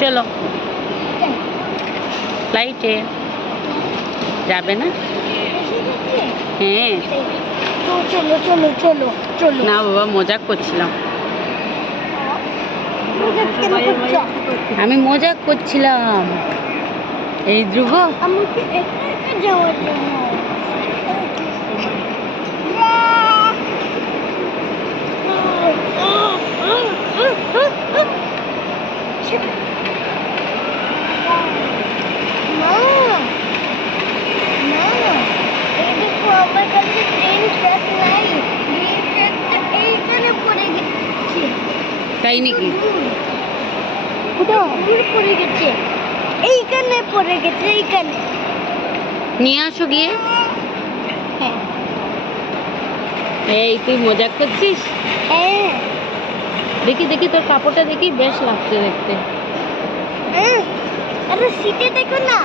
চলো। ফ্লাইটে যাবে না? হ্যাঁ। চলো চলো চলো চলো। না বাবা মজাক করছিলাম। মজা কেন করছ? আমি মজাক করছিলাম। এই ধ্রুব। আমাকে একা তাই নাকি? পড়ে গেছে এইখানে পড়ে গেছে এইখানে। নিয়ে আসো গিয়ে। হ্যাঁ। এই তুই মজাক করছিস? হ্যাঁ। দেখি দেখি তোর কাপড়টা দেখি বেশ লাগছে দেখতে। হ্যাঁ। আরে সিটে দেখো না।